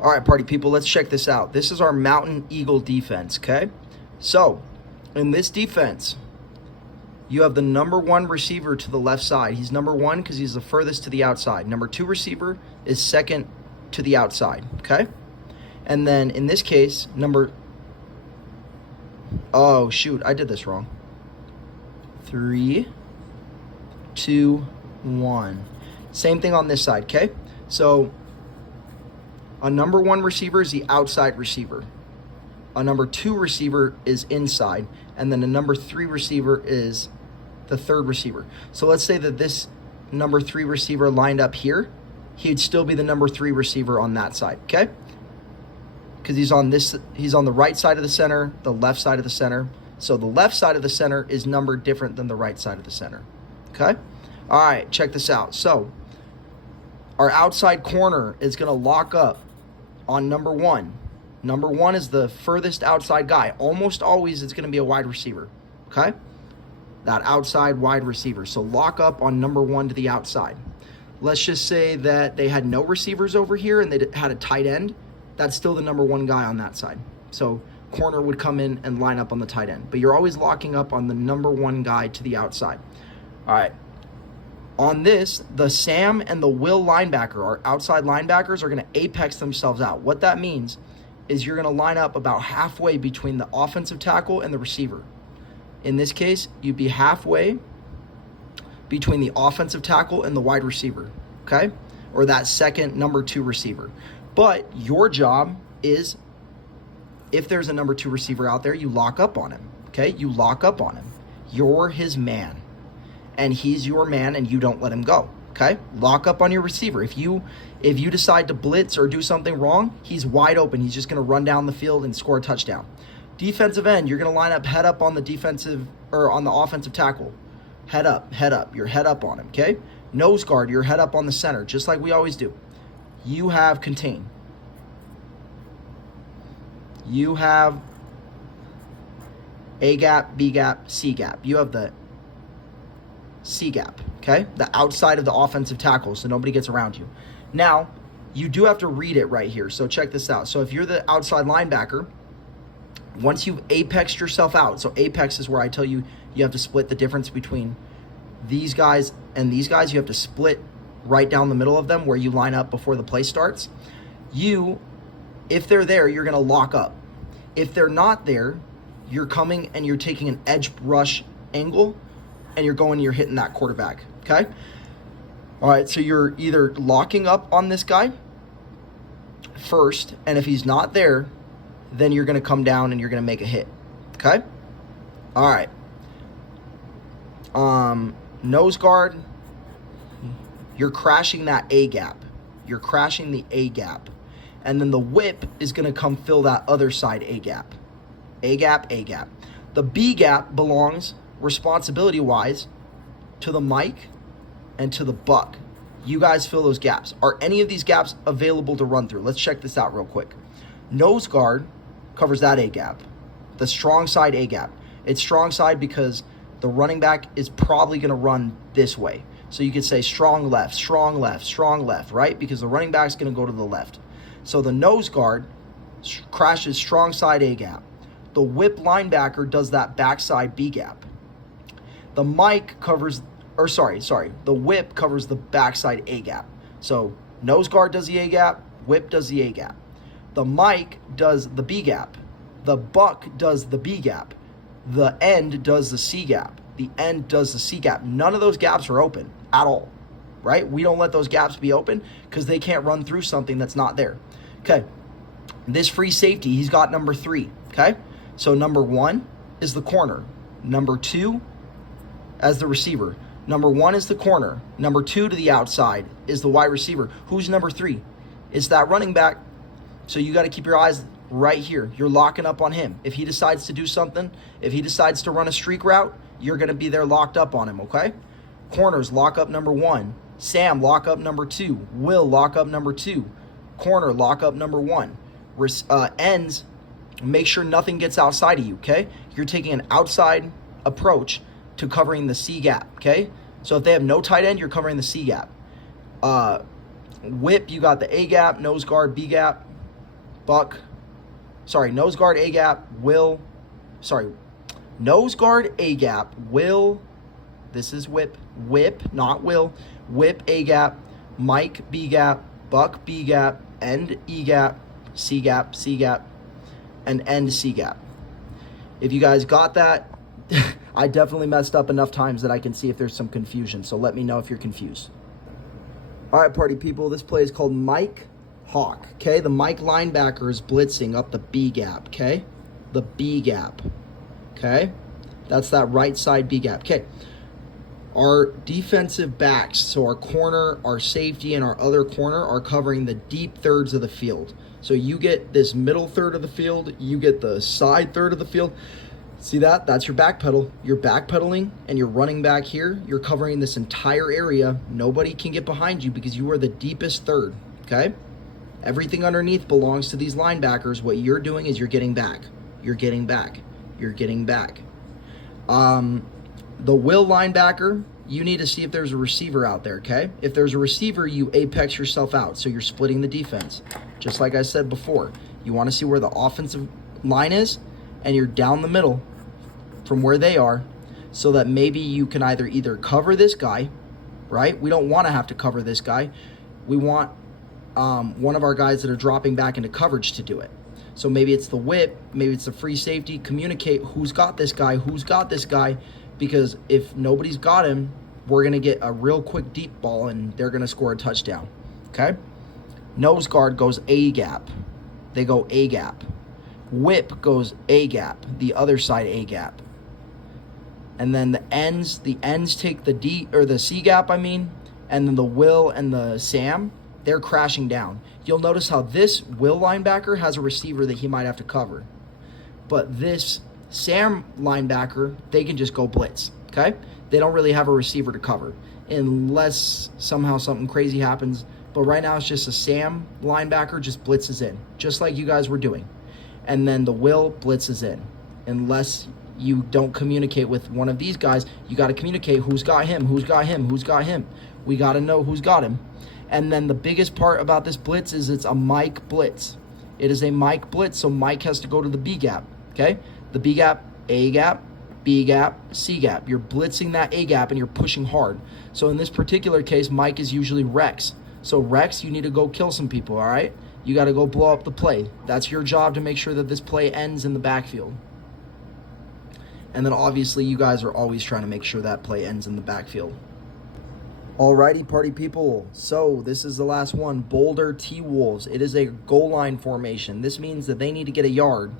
All right, party people, let's check this out. This is our Mountain Eagle defense, okay? So, in this defense, you have the number one receiver to the left side. He's number one because he's the furthest to the outside. Number two receiver is second to the outside, okay? And then in this case, oh, shoot, I did this wrong. 3, 2, 1. Same thing on this side, okay? So, a number one receiver is the outside receiver. A number two receiver is inside. And then a number three receiver is the third receiver. So let's say that this number three receiver lined up here. He'd still be the number three receiver on that side, okay? Because he's on the right side of the center, the left side of the center. So the left side of the center is numbered different than the right side of the center, okay? All right, check this out. So our outside corner is going to lock up on number one. Number one is the furthest outside guy. Almost always it's going to be a wide receiver, okay? That outside wide receiver. So lock up on number one to the outside. Let's just say that they had no receivers over here and they had a tight end. That's still the number one guy on that side. So corner would come in and line up on the tight end. But you're always locking up on the number one guy to the outside. All right. On this, the Sam and the Will linebacker, our outside linebackers, are going to apex themselves out. What that means is you're going to line up about halfway between the offensive tackle and the receiver. In this case, you'd be halfway between the offensive tackle and the wide receiver, okay? Or that second number two receiver. But your job is, if there's a number two receiver out there, you lock up on him, okay? You lock up on him. You're his man. And he's your man, and you don't let him go, okay? Lock up on your receiver. If you decide to blitz or do something wrong, he's wide open. He's just going to run down the field and score a touchdown. Defensive end, you're going to line up head up on the defensive or on the offensive tackle. Head up. You're head up on him, okay? Nose guard, you're head up on the center, just like we always do. You have contain. You have A gap, B gap, C gap. You have the C gap, okay? The outside of the offensive tackle, so nobody gets around you. Now, you do have to read it right here, so check this out. So if you're the outside linebacker, once you've apexed yourself out, so apex is where I tell you you have to split the difference between these guys and these guys. You have to split right down the middle of them where you line up before the play starts. If they're there, you're going to lock up. If they're not there, you're coming and you're taking an edge rush angle, and you're hitting that quarterback, okay? All right, so you're either locking up on this guy first, and if he's not there, then you're going to come down and you're going to make a hit, okay? All right. Nose guard, you're crashing that A gap. You're crashing the A gap. And then the whip is going to come fill that other side A gap. A gap, A gap. The B gap belongs, responsibility-wise, to the Mike and to the Buck. You guys fill those gaps. Are any of these gaps available to run through? Let's check this out real quick. Nose guard covers that A gap. The strong side A gap. It's strong side because the running back is probably going to run this way. So you could say strong left, strong left, strong left, right? Because the running back's going to go to the left. So the nose guard crashes strong side A gap. The whip linebacker does that backside B gap. The Mike covers, the whip covers the backside A gap. So nose guard does the A gap, whip does the A gap. The Mike does the B gap. The Buck does the B gap. The end does the C gap. The end does the C gap. None of those gaps are open at all, right? We don't let those gaps be open because they can't run through something that's not there. Okay, this free safety, he's got number 3, okay? So number 1 is the corner. Number 2 as the receiver. Number 1 is the corner. Number 2 to the outside is the wide receiver. Who's number 3? It's that running back. So you got to keep your eyes right here. You're locking up on him. If he decides to do something, if he decides to run a streak route, you're going to be there locked up on him, okay? Corners, lock up number 1. Sam, lock up number 2. Will, lock up number 2. Corner, lock up number 1. Ends, make sure nothing gets outside of you, okay? You're taking an outside approach to covering the C gap, okay? So if they have no tight end, you're covering the C gap. Whip, you got the A gap, nose guard, B gap. nose guard, A-gap, Will, nose guard, A-gap, Will, this is whip, not Will, whip, A-gap, Mike, B-gap, Buck, B-gap, end, E-gap, C-gap, C-gap, and end, C-gap. If you guys got that, I definitely messed up enough times that I can see if there's some confusion, so let me know if you're confused. All right, party people, this play is called Mike Hawk, okay? The Mike linebacker is blitzing up the B gap, okay? The B gap, okay? That's that right side B gap, okay? Our defensive backs, so our corner, our safety, and our other corner are covering the deep thirds of the field. So you get this middle third of the field, you get the side third of the field. See that? That's your back pedal. You're backpedaling and you're running back here. You're covering this entire area. Nobody can get behind you because you are the deepest third, okay? Everything underneath belongs to these linebackers. What you're doing is you're getting back. You're getting back. You're getting back. The will linebacker, you need to see if there's a receiver out there, okay? If there's a receiver, you apex yourself out, so you're splitting the defense. Just like I said before, you want to see where the offensive line is, and you're down the middle from where they are, so that maybe you can either cover this guy, right? We don't want to have to cover this guy. We want one of our guys that are dropping back into coverage to do it. So maybe it's the whip, maybe it's the free safety. Communicate who's got this guy, because if nobody's got him, we're going to get a real quick deep ball and they're going to score a touchdown, okay? Nose guard goes A-gap. They go A-gap. Whip goes A-gap, the other side A-gap. And then the ends take the C-gap, and then the Will and the Sam, they're crashing down. You'll notice how this Will linebacker has a receiver that he might have to cover. But this Sam linebacker, they can just go blitz, okay? They don't really have a receiver to cover unless somehow something crazy happens. But right now it's just a Sam linebacker just blitzes in, just like you guys were doing. And then the Will blitzes in. Unless you don't communicate with one of these guys, you got to communicate who's got him. We got to know who's got him. And then the biggest part about this blitz is it's a Mike blitz. It is a Mike blitz, so Mike has to go to the B gap, okay? The B gap, A gap, B gap, C gap. You're blitzing that A gap and you're pushing hard. So in this particular case, Mike is usually Rex. So Rex, you need to go kill some people, all right? You got to go blow up the play. That's your job to make sure that this play ends in the backfield. And then obviously you guys are always trying to make sure that play ends in the backfield. Alrighty, party people. So this is the last one, Boulder T-Wolves. It is a goal line formation. This means that they need to get a yard.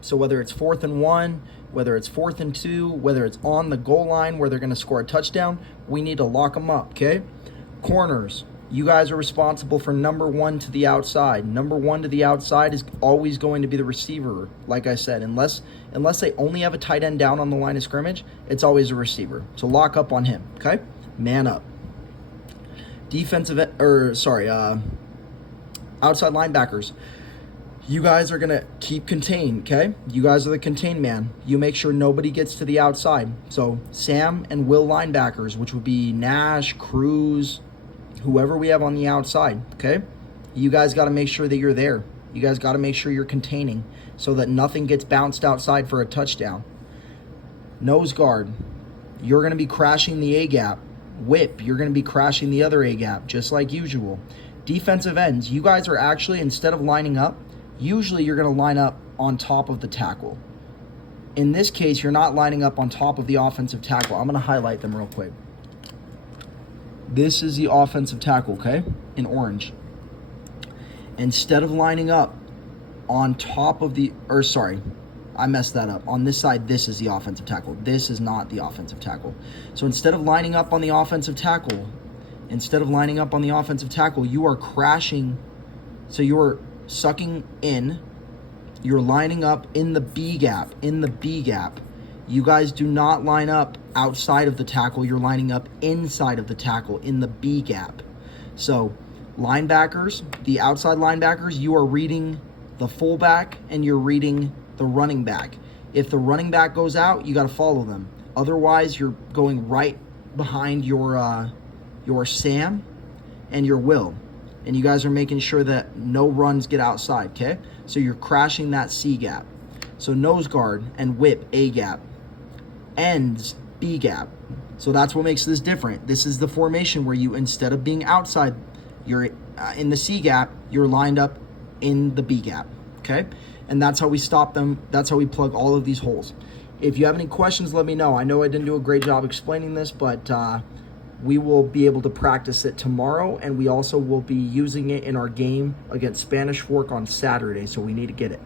So whether it's 4th and 1, whether it's 4th and 2, whether it's on the goal line where they're going to score a touchdown, we need to lock them up, okay? Corners, you guys are responsible for number 1 to the outside. Number 1 to the outside is always going to be the receiver, like I said. Unless they only have a tight end down on the line of scrimmage, it's always a receiver. So lock up on him, okay? Man up. Outside linebackers. You guys are going to keep contained, okay? You guys are the contain man. You make sure nobody gets to the outside. So Sam and Will linebackers, which would be Nash, Cruz, whoever we have on the outside, okay? You guys got to make sure that you're there. You guys got to make sure you're containing so that nothing gets bounced outside for a touchdown. Nose guard, you're going to be crashing the A-gap. Whip, you're going to be crashing the other A-gap, just like usual. Defensive ends, you guys are actually, instead of lining up, usually you're going to line up on top of the tackle. In this case, you're not lining up on top of the offensive tackle. I'm going to highlight them real quick. This is the offensive tackle, okay, in orange. Instead of lining up on top of I messed that up. On this side, this is the offensive tackle. This is not the offensive tackle. So instead of lining up on the offensive tackle, you are crashing. So you're sucking in. You're lining up in the B gap. You guys do not line up outside of the tackle. You're lining up inside of the tackle in the B gap. So linebackers, the outside linebackers, you are reading the fullback and you're reading the running back. If the running back goes out, you got to follow them. Otherwise, you're going right behind your Sam and your Will. and you guys are making sure that no runs get outside, okay? So you're crashing that C gap. So nose guard and whip, A gap. Ends, B gap. So that's what makes this different. This is the formation where you, instead of being outside, you're in the C gap, you're lined up in the B gap, okay? And that's how we stop them. That's how we plug all of these holes. If you have any questions, let me know. I know I didn't do a great job explaining this, but we will be able to practice it tomorrow, and we also will be using it in our game against Spanish Fork on Saturday, so we need to get it.